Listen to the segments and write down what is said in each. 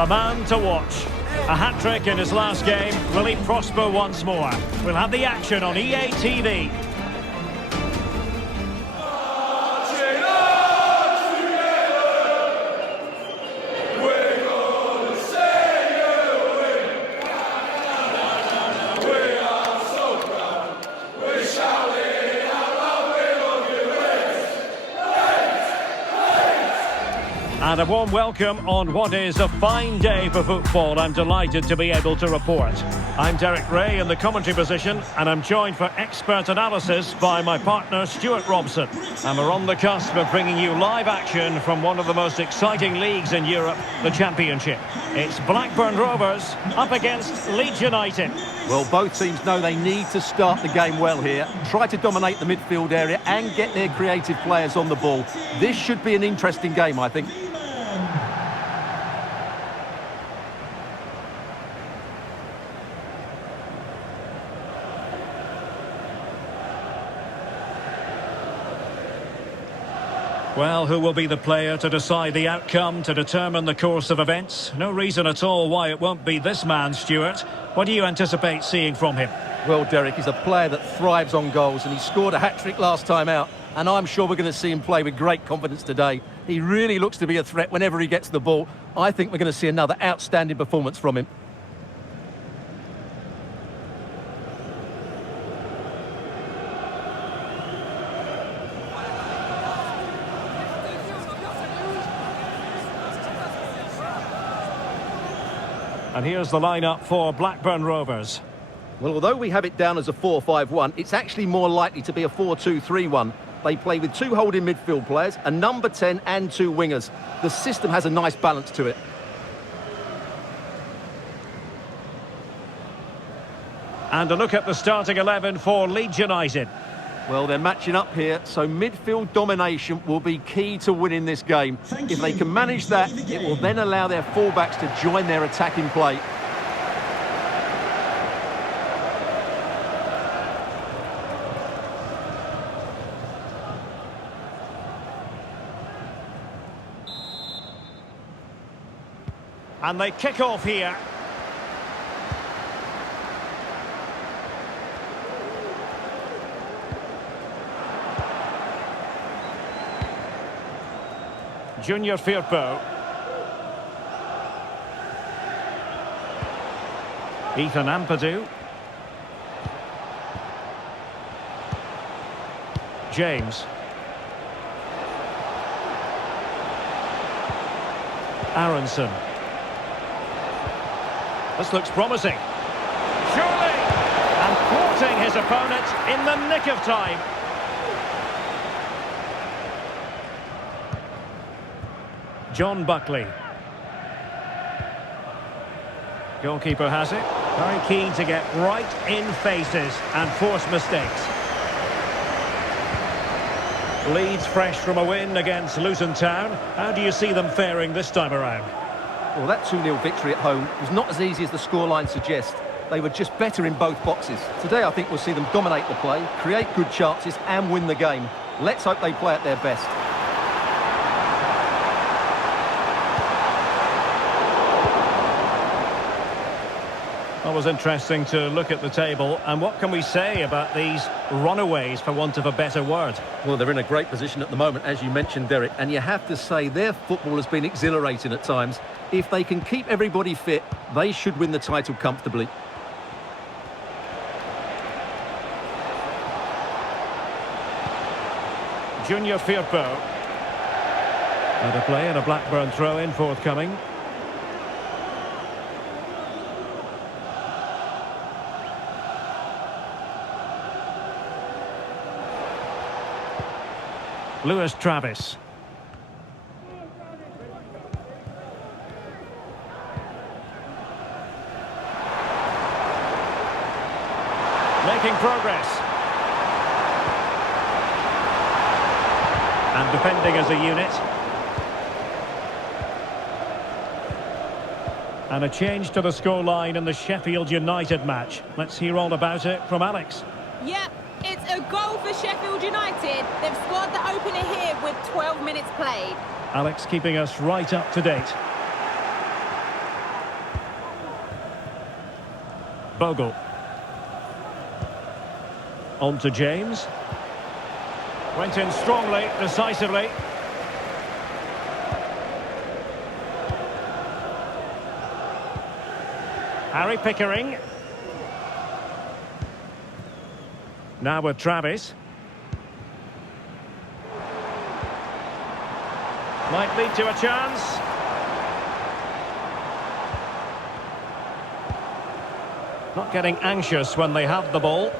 the man to watch. A hat-trick in his last game. Will he prosper once more? We'll have the action on EA TV. And a warm welcome on what is a fine day for football. I'm delighted to be able to report. I'm Derek Ray in the commentary position, and I'm joined for expert analysis by my partner Stuart Robson. And we're on the cusp of bringing you live action from one of the most exciting leagues in Europe, the Championship. It's Blackburn Rovers up against Leeds United. Well, both teams know they need to start the game well here. Try to dominate the midfield area and get their creative players on the ball. This should be an interesting game, I think. Well, who will be the player to decide the outcome, to determine the course of events? No reason at all why it won't be this man, Stuart. What do you anticipate seeing from him? Well, Derek, he's a player that thrives on goals, and he scored a hat-trick last time out, and I'm sure we're going to see him play with great confidence today. He really looks to be a threat whenever he gets the ball. I think we're going to see another outstanding performance from him. And here's the lineup for Blackburn Rovers. Well, although we have it down as a 4-5-1, it's actually more likely to be a 4-2-3-1. They play with two holding midfield players, a number 10 and two wingers. The system has a nice balance to it. And a look at the starting 11 for Leeds United. Well, they're matching up here, so midfield domination will be key to winning this game. If they can manage that, it will then allow their fullbacks to join their attacking play. And they kick off here. Junior Firpo. Ethan Ampadu. James. Aronson. This looks promising. Surely! And thwarting his opponent in the nick of time. John Buckley. Goalkeeper has it. Very keen to get right in faces and force mistakes. Leeds fresh from a win against Luton Town. How do you see them faring this time around? Well, that 2-0 victory at home was not as easy as the scoreline suggests. They were just better in both boxes. Today, I think we'll see them dominate the play, create good chances and win the game. Let's hope they play at their best. It was interesting to look at the table, and what can we say about these runaways, for want of a better word? Well, they're in a great position at the moment, as you mentioned, Derek, and you have to say their football has been exhilarating at times. If they can keep everybody fit, they should win the title comfortably. Junior Firpo. And a play and a Blackburn throw-in forthcoming. Lewis Travis. Making progress. And defending as a unit. And a change to the scoreline in the Sheffield United match. Let's hear all about it from Alex. Yep, it's a goal for Sheffield United. They've scored the opener here with 12 minutes played. Alex keeping us right up to date. Bogle. On to James. Went in strongly, decisively. Harry Pickering. Now with Travis. Might lead to a chance. Not getting anxious when they have the ball.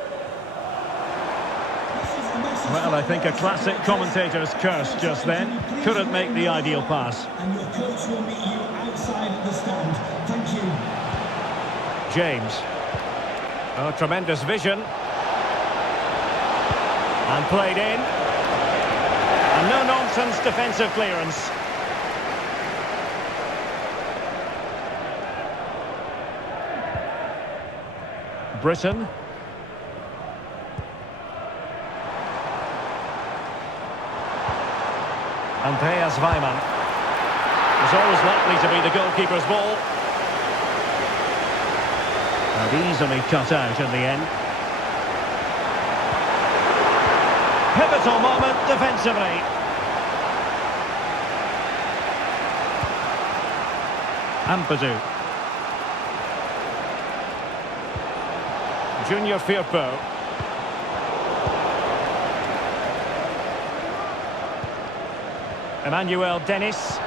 Well, I think a classic commentator's curse just then. Couldn't make the ideal pass. And your coach will meet you outside the stand. Thank you. James. Oh, tremendous vision. And played in. And no-nonsense defensive clearance. Britain. Andreas Weimann. It's always likely to be the goalkeeper's ball. And easily cut out in the end. Pivotal moment defensively. Ampadu. Junior Firpo. Emmanuel Dennis.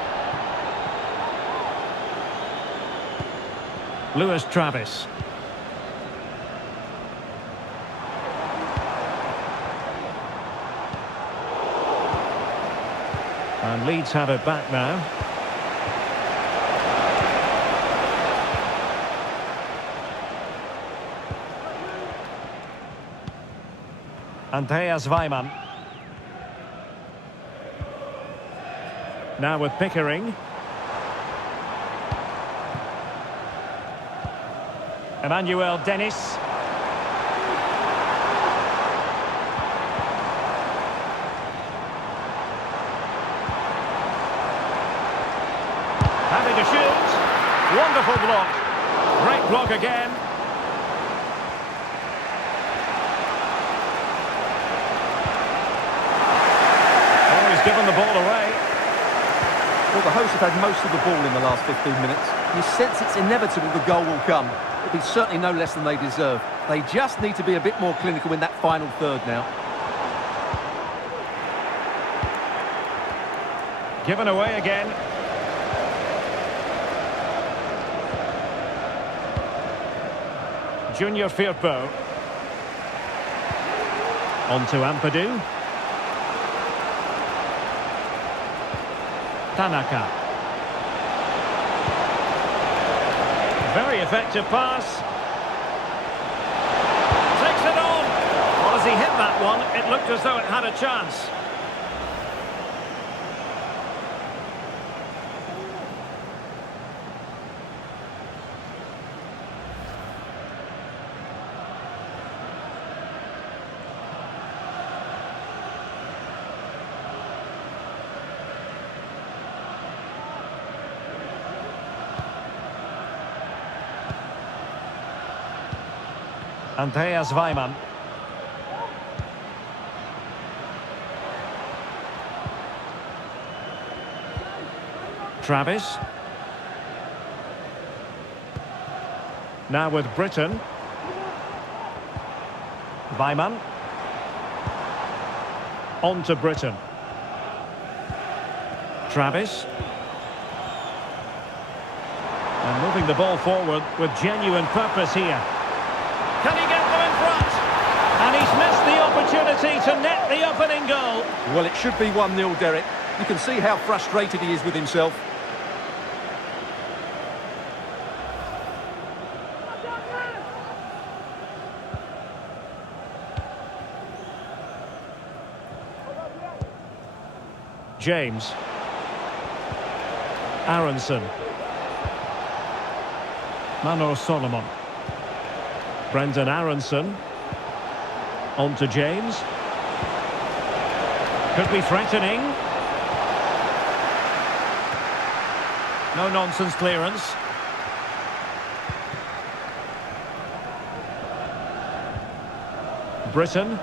Lewis Travis. And Leeds have it back now. Andreas Weimann. Now with Pickering. Emmanuel Dennis. Having a shoot. Wonderful block. Great block again. Oh, he's given the ball away. Well, the hosts have had most of the ball in the last 15 minutes. You sense it's inevitable the goal will come. It'll be certainly no less than they deserve. They just need to be a bit more clinical in that final third now. Given away again. Junior Firpo. On to Ampadu. Tanaka. Very effective pass. Takes it on. Well, as he hit that one, it looked as though it had a chance. Andreas Weimann. Travis. Now with Britain. Weimann. On to Britain. Travis. And moving the ball forward with genuine purpose here. Can he get them in front? And he's missed the opportunity to net the opening goal. Well, it should be 1-0, Derek. You can see how frustrated he is with himself. James. Aronson. Manor Solomon. Brendan Aronson. On to James. Could be threatening. No nonsense clearance. Britain.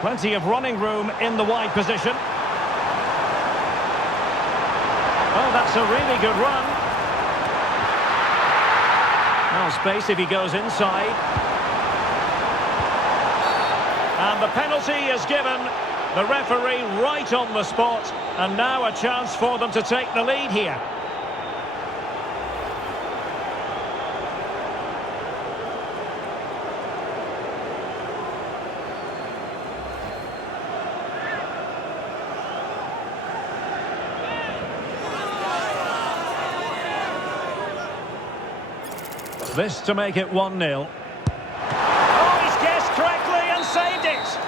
Plenty of running room in the wide position. Oh, that's a really good run. Now space if he goes inside. And the penalty is given. The referee right on the spot. And now a chance for them to take the lead here. This to make it 1-0. Oh, he's guessed correctly and saved it.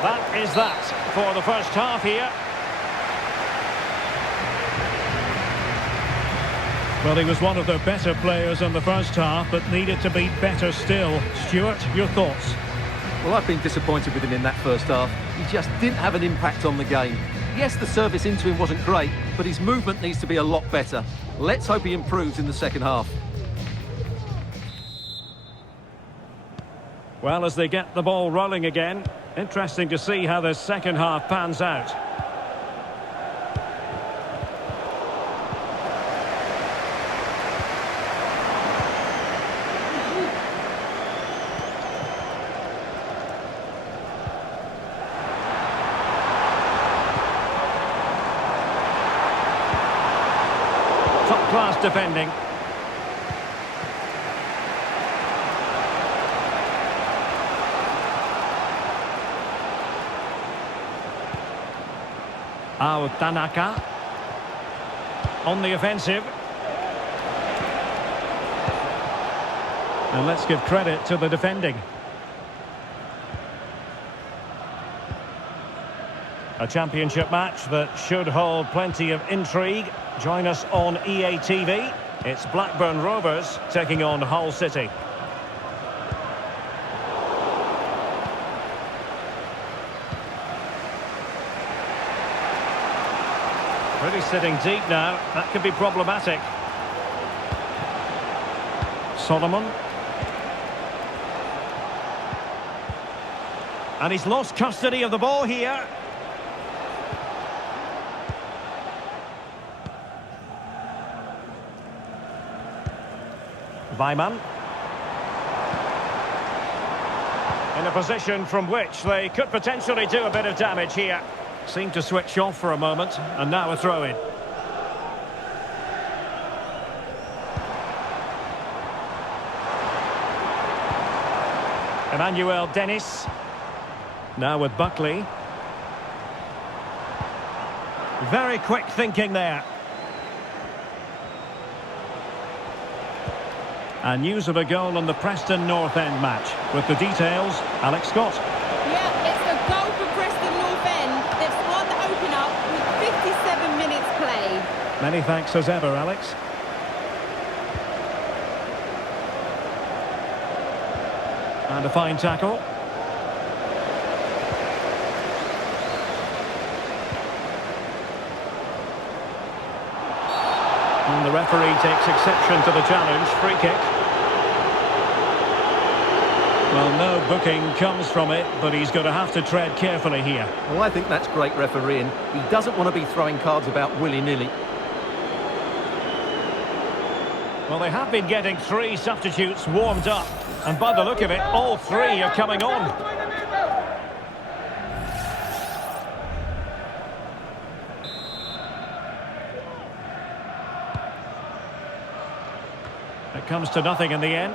That is that for the first half here. Well, he was one of the better players in the first half, but needed to be better still. Stuart, your thoughts? Well, I've been disappointed with him in that first half. He just didn't have an impact on the game. Yes, the service into him wasn't great, but his movement needs to be a lot better. Let's hope he improves in the second half. Well, as they get the ball rolling again, interesting to see how the second half pans out. Top-class defending. Tanaka on the offensive. And let's give credit to the defending. A championship match that should hold plenty of intrigue. Join us on EA TV. It's Blackburn Rovers taking on Hull City. Really sitting deep now. That could be problematic. Solomon. And he's lost custody of the ball here. Weimann. In a position from which they could potentially do a bit of damage here. Seemed to switch off for a moment, and now a throw-in. Emmanuel Dennis. Now with Buckley. Very quick thinking there. And news of a goal on the Preston North End match. With the details, Alex Scott. Yeah, it's a goal for Preston North End. They've scored the opener with 57 minutes played. Many thanks as ever, Alex. And a fine tackle. And the referee takes exception to the challenge. Free kick. Well, no booking comes from it, but he's going to have to tread carefully here. Well, I think that's great refereeing. He doesn't want to be throwing cards about willy-nilly. Well, they have been getting 3 substitutes warmed up. And by the look of it, all 3 are coming on. It comes to nothing in the end.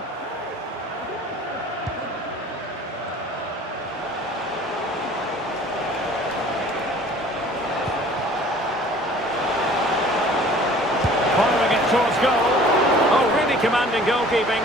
Firing it towards goal. Oh, really commanding goalkeeping.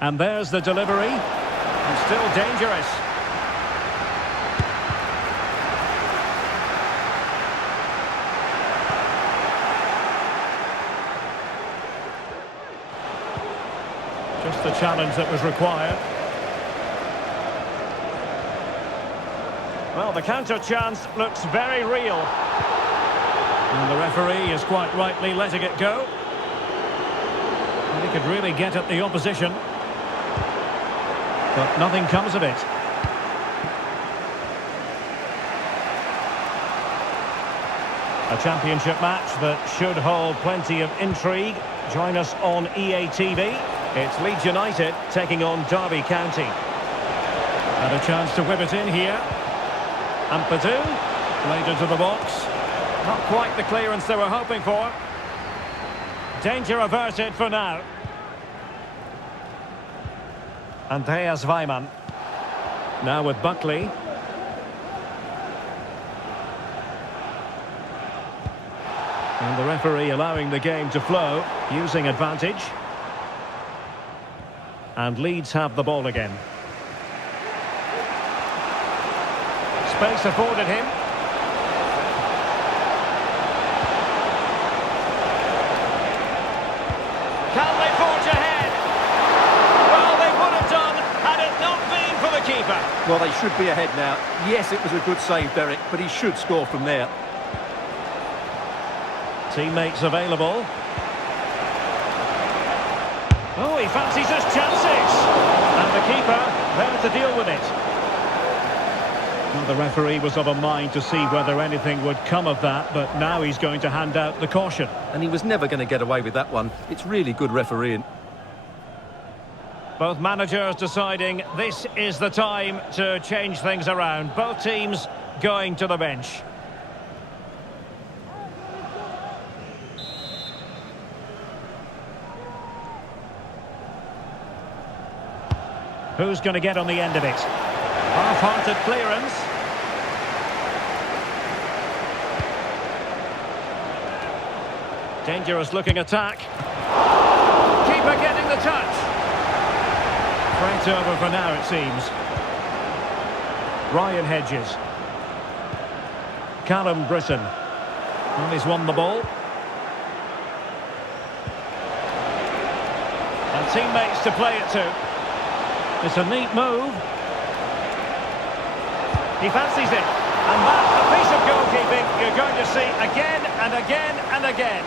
And there's the delivery. And still dangerous. Just the challenge that was required. Well, the counter chance looks very real. And the referee is quite rightly letting it go. And he could really get at the opposition. But nothing comes of it. A championship match that should hold plenty of intrigue. Join us on EA TV. It's Leeds United taking on Derby County. And a chance to whip it in here. Ampadu played into the box. Not quite the clearance they were hoping for. Danger averted for now. Andreas Weimann. Now with Buckley. And the referee allowing the game to flow, using advantage. And Leeds have the ball again. Space afforded him. Can they forge ahead? Well, they would have done had it not been for the keeper. Well, they should be ahead now. Yes, it was a good save, Derek, but he should score from there. Teammates available. Oh, he fancies his chances. And the keeper there to deal with it. Well, the referee was of a mind to see whether anything would come of that, but now he's going to hand out the caution. And he was never going to get away with that one. It's really good refereeing. Both managers deciding this is the time to change things around. Both teams going to the bench. Who's going to get on the end of it? Half-hearted clearance. Dangerous looking attack. Keeper getting the touch. Threat over for now, it seems. Ryan Hedges. Callum Britton. Well, he's won the ball. And teammates to play it to. It's a neat move. He fancies it. And that's a piece of goalkeeping you're going to see again and again and again.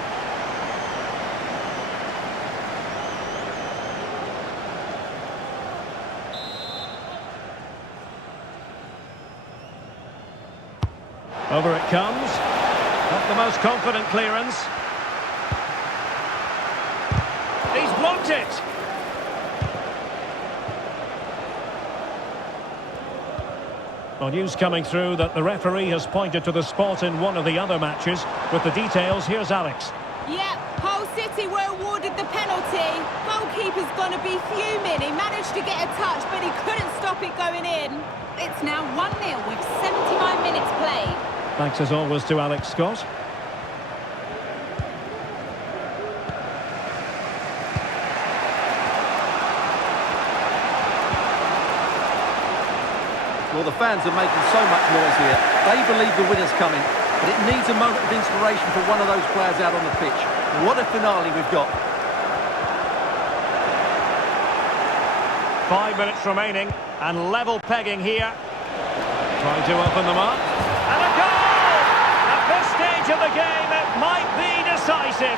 Over it comes. Not the most confident clearance. He's blocked it. Well, news coming through that the referee has pointed to the spot in one of the other matches. With the details, here's Alex. Yep, Hull City were awarded the penalty. Goalkeeper's going to be fuming. He managed to get a touch, but he couldn't stop it going in. It's now 1-0 with 79 minutes played. Thanks as always to Alex Scott. Well, the fans are making so much noise here. They believe the winner's coming, but it needs a moment of inspiration for one of those players out on the pitch. What a finale we've got. 5 minutes remaining, and level pegging here. Trying to open them up. And a goal! At this stage of the game, it might be decisive.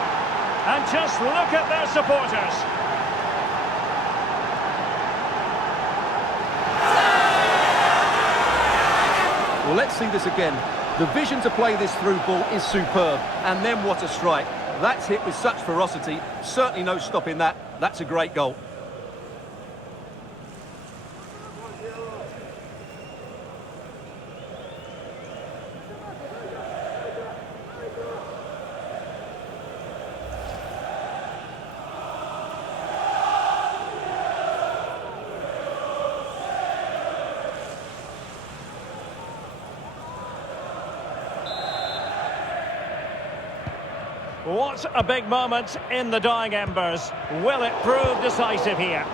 And just look at their supporters. Well, let's see this again. The vision to play this through ball is superb. And then what a strike. That's hit with such ferocity. Certainly no stopping that. That's a great goal. What a big moment in the dying embers. Will it prove decisive here?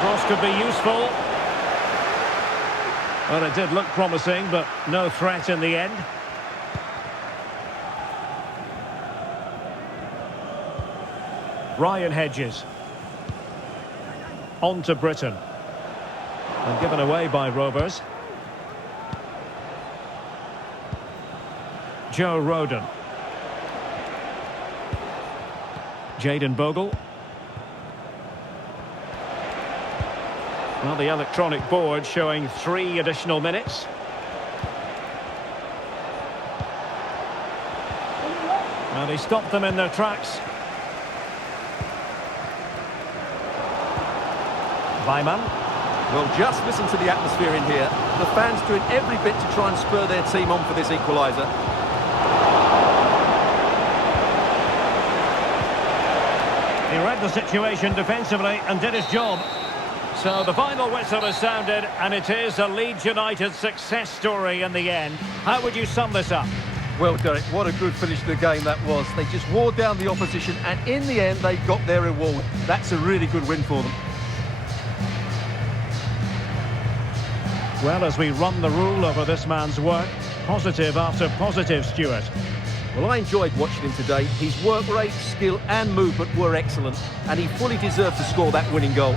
Cross could be useful. Well, it did look promising, but no threat in the end. Ryan Hedges. On to Britain. And given away by Rovers. Joe Rodon. Jayden Bogle. Well, the electronic board showing 3 additional minutes. And he stopped them in their tracks. Weimann. Well, just listen to the atmosphere in here. The fans doing every bit to try and spur their team on for this equaliser. He read the situation defensively and did his job. So the final whistle is sounded, and it is a Leeds United success story in the end. How would you sum this up? Well, Derek, what a good finish to the game that was. They just wore down the opposition, and in the end, they got their reward. That's a really good win for them. Well, as we run the rule over this man's work, positive after positive, Stuart. Well, I enjoyed watching him today. His work rate, skill and movement were excellent, and he fully deserved to score that winning goal.